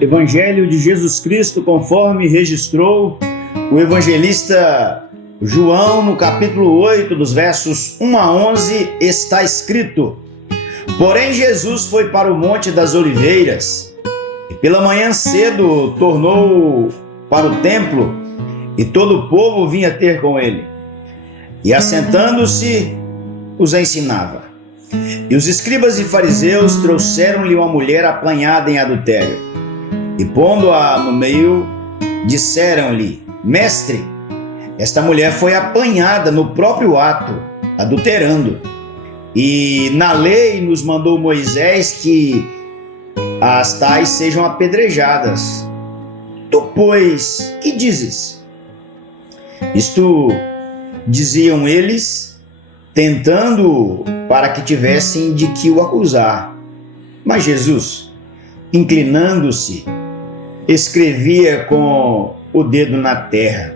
Evangelho de Jesus Cristo, conforme registrou o evangelista João, no capítulo 8, dos versos 1 a 11, está escrito: Porém Jesus foi para o Monte das Oliveiras, e pela manhã cedo tornou para o templo, e todo o povo vinha ter com ele. E assentando-se, os ensinava. E os escribas e fariseus trouxeram-lhe uma mulher apanhada em adultério. E pondo-a no meio, disseram-lhe: Mestre, esta mulher foi apanhada no próprio ato, adulterando. E na lei nos mandou Moisés que as tais sejam apedrejadas. Tu, pois, que dizes? Isto diziam eles, tentando para que tivessem de que o acusar. Mas Jesus, inclinando-se, escrevia com o dedo na terra.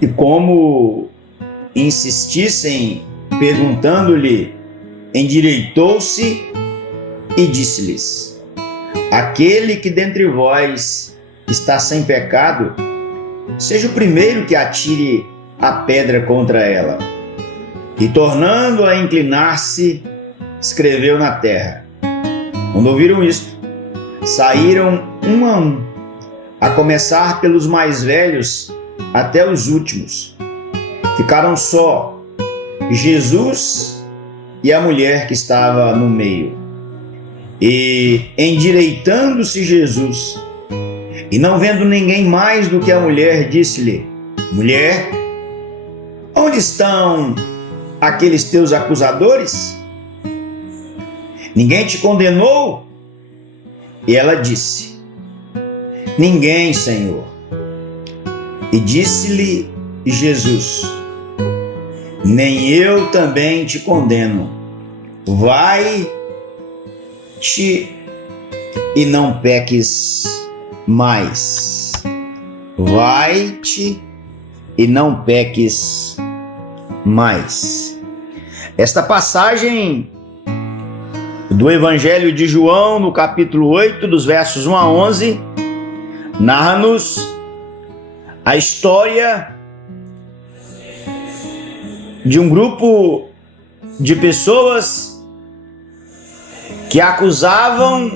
E como insistissem, perguntando-lhe, endireitou-se e disse-lhes: Aquele que dentre vós está sem pecado, seja o primeiro que atire a pedra contra ela. E tornando a inclinar-se, escreveu na terra. Quando ouviram isto, saíram um, a começar pelos mais velhos até os últimos. Ficaram só Jesus e a mulher que estava no meio. E endireitando-se Jesus, e não vendo ninguém mais do que a mulher, disse-lhe: Mulher, onde estão aqueles teus acusadores? Ninguém te condenou? E ela disse: Ninguém, Senhor. E disse-lhe Jesus: Nem eu também te condeno. Vai-te e não peques mais. Vai-te e não peques mais. Esta passagem do Evangelho de João, no capítulo 8, dos versos 1 a 11, narra-nos a história de um grupo de pessoas que acusavam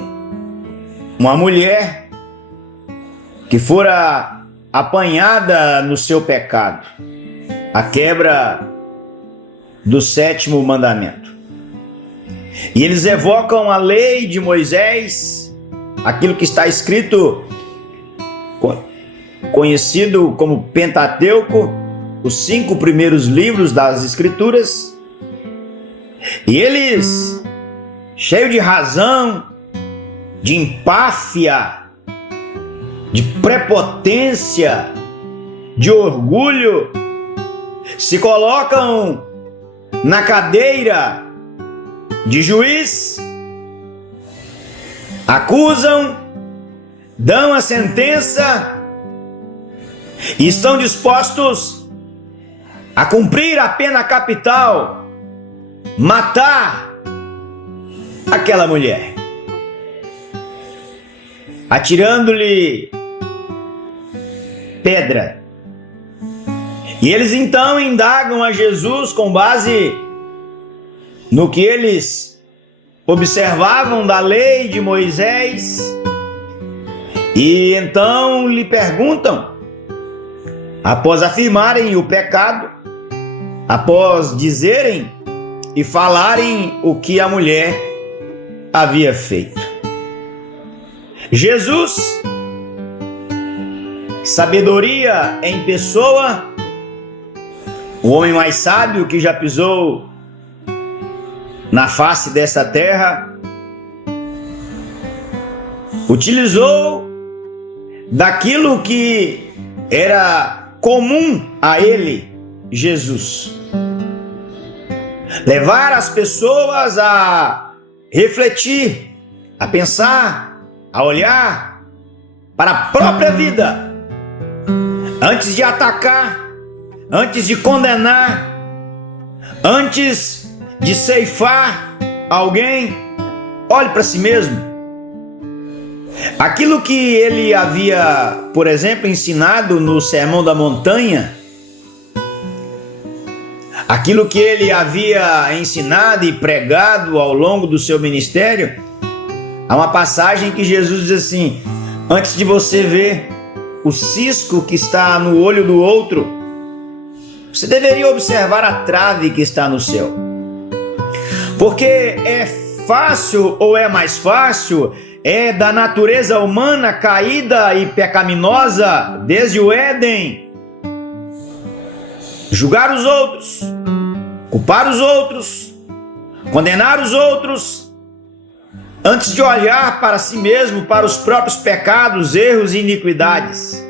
uma mulher que fora apanhada no seu pecado, a quebra do 7º mandamento. E eles evocam a lei de Moisés, aquilo que está escrito, conhecido como Pentateuco, os 5 primeiros livros das Escrituras. E eles, cheios de razão, de empáfia, de prepotência, de orgulho, se colocam na cadeira de juiz, acusam, dão a sentença e estão dispostos a cumprir a pena capital, matar aquela mulher, atirando-lhe pedra. E eles então indagam a Jesus com base no que eles observavam da lei de Moisés, e então lhe perguntam, após afirmarem o pecado, após dizerem e falarem o que a mulher havia feito. Jesus, sabedoria em pessoa, o homem mais sábio que já pisou na face dessa terra, utilizou daquilo que era comum a ele, Jesus. Levar as pessoas a refletir, a pensar, a olhar para a própria vida, antes de atacar, antes de condenar, antes de ceifar alguém. Olhe para si mesmo. Aquilo que ele havia, por exemplo, ensinado no Sermão da Montanha, aquilo que ele havia ensinado e pregado ao longo do seu ministério, há uma passagem que Jesus diz assim: antes de você ver o cisco que está no olho do outro, você deveria observar a trave que está no céu. Porque é fácil, ou é mais fácil, é da natureza humana caída e pecaminosa desde o Éden, julgar os outros, culpar os outros, condenar os outros, antes de olhar para si mesmo, para os próprios pecados, erros e iniquidades.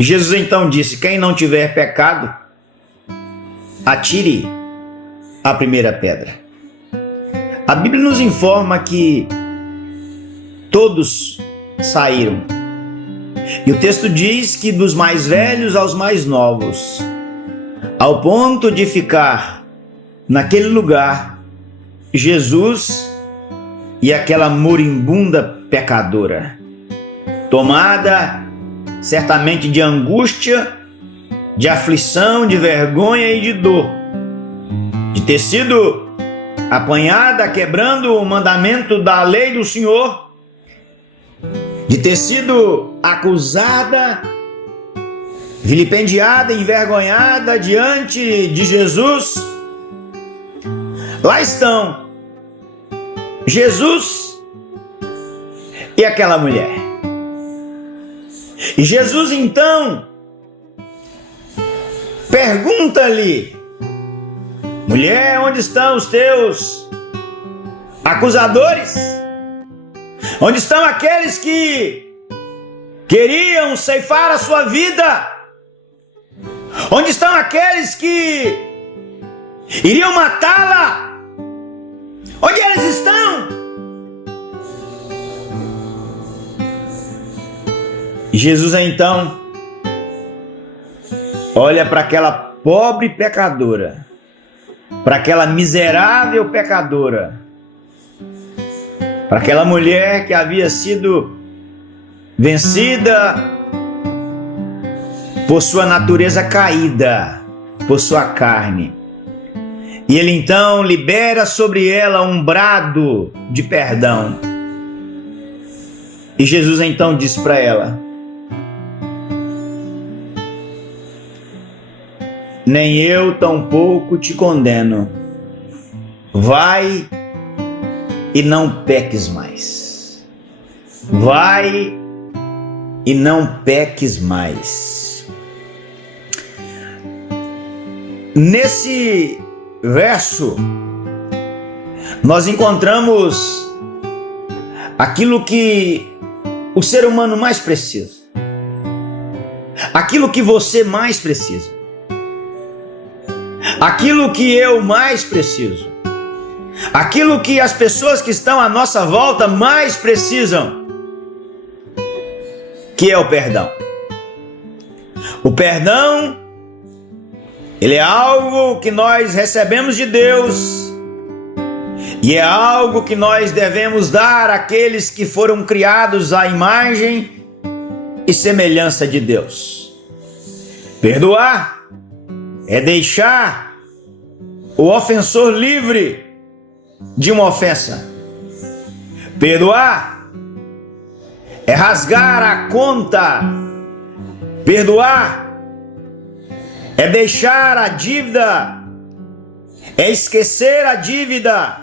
Jesus então disse: quem não tiver pecado, atire a primeira pedra. A Bíblia nos informa que todos saíram. E o texto diz que dos mais velhos aos mais novos, ao ponto de ficar naquele lugar Jesus e aquela moribunda pecadora, tomada certamente de angústia, de aflição, de vergonha e de dor, de ter sido apanhada quebrando o mandamento da lei do Senhor, de ter sido acusada, vilipendiada, envergonhada diante de Jesus. Lá estão Jesus e aquela mulher. E Jesus então pergunta-lhe: mulher, onde estão os teus acusadores? Onde estão aqueles que queriam ceifar a sua vida? Onde estão aqueles que iriam matá-la? Onde eles estão? E Jesus então olha para aquela pobre pecadora, para aquela miserável pecadora, para aquela mulher que havia sido vencida por sua natureza caída, por sua carne. E ele então libera sobre ela um brado de perdão. E Jesus então disse para ela: nem eu tampouco te condeno. Vai e não peques mais. Vai e não peques mais. Nesse verso, nós encontramos aquilo que o ser humano mais precisa, aquilo que você mais precisa, aquilo que eu mais preciso, aquilo que as pessoas que estão à nossa volta mais precisam, que é o perdão. O perdão, ele é algo que nós recebemos de Deus e é algo que nós devemos dar àqueles que foram criados à imagem e semelhança de Deus. Perdoar é deixar o ofensor livre de uma ofensa. Perdoar é rasgar a conta. Perdoar é deixar a dívida, é esquecer a dívida,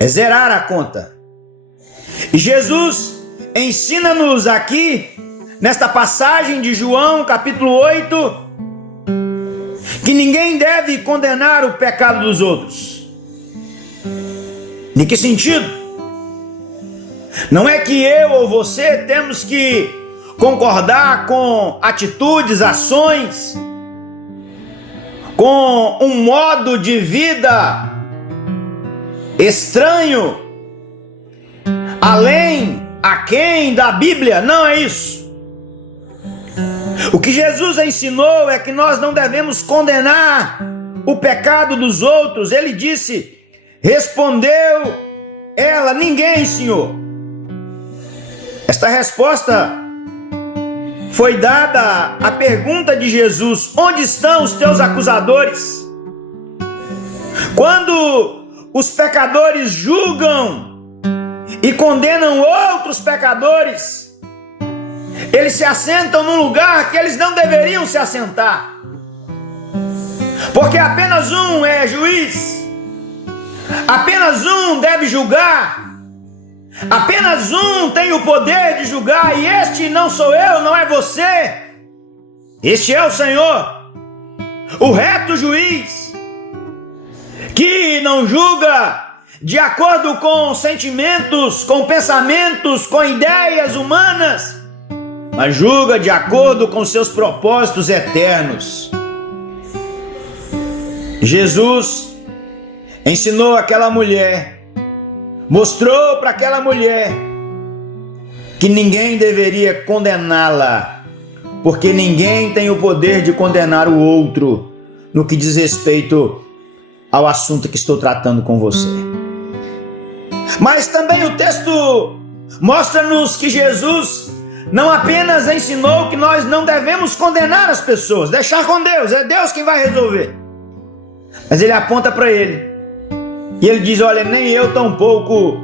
é zerar a conta. E Jesus ensina-nos aqui, nesta passagem de João, capítulo 8, que ninguém deve condenar o pecado dos outros. Em que sentido? Não é que eu ou você temos que concordar com atitudes, ações, com um modo de vida estranho, além, aquém da Bíblia. Não é isso. O que Jesus ensinou é que nós não devemos condenar o pecado dos outros. Ele disse, respondeu ela: ninguém, Senhor. Esta resposta foi dada à pergunta de Jesus: onde estão os teus acusadores? Quando os pecadores julgam e condenam outros pecadores, eles se assentam num lugar que eles não deveriam se assentar, porque apenas um é juiz, apenas um deve julgar, apenas um tem o poder de julgar, e este não sou eu, não é você, este é o Senhor, o reto juiz, que não julga de acordo com sentimentos, com pensamentos, com ideias humanas, mas julga de acordo com seus propósitos eternos. Jesus ensinou aquela mulher, mostrou para aquela mulher que ninguém deveria condená-la, porque ninguém tem o poder de condenar o outro no que diz respeito ao assunto que estou tratando com você. Mas também o texto mostra-nos que Jesus não apenas ensinou que nós não devemos condenar as pessoas, deixar com Deus, é Deus quem vai resolver. Mas ele aponta para ele e ele diz: olha, nem eu tampouco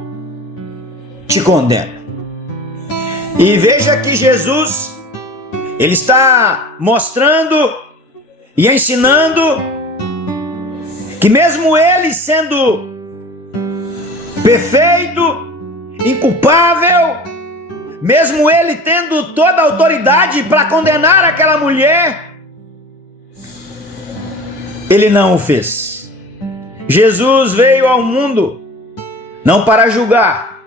te condeno. E veja que Jesus, ele está mostrando e ensinando que mesmo ele sendo perfeito, inculpável, mesmo ele tendo toda a autoridade para condenar aquela mulher, ele não o fez. Jesus veio ao mundo não para julgar,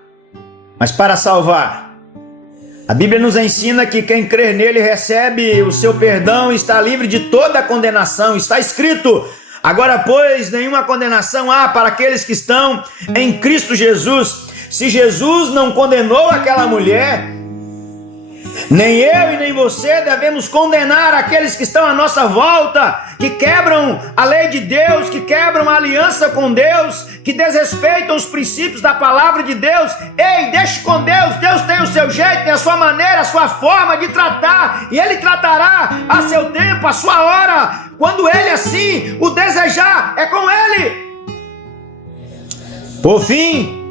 mas para salvar. A Bíblia nos ensina que quem crer nele recebe o seu perdão e está livre de toda a condenação. Está escrito: agora, pois, nenhuma condenação há para aqueles que estão em Cristo Jesus. Se Jesus não condenou aquela mulher, nem eu e nem você devemos condenar aqueles que estão à nossa volta, que quebram a lei de Deus, que quebram a aliança com Deus, que desrespeitam os princípios da palavra de Deus. Ei, deixe com Deus. Deus tem o seu jeito, tem a sua maneira, a sua forma de tratar, e Ele tratará a seu tempo, a sua hora, quando Ele assim o desejar. É com Ele. Por fim,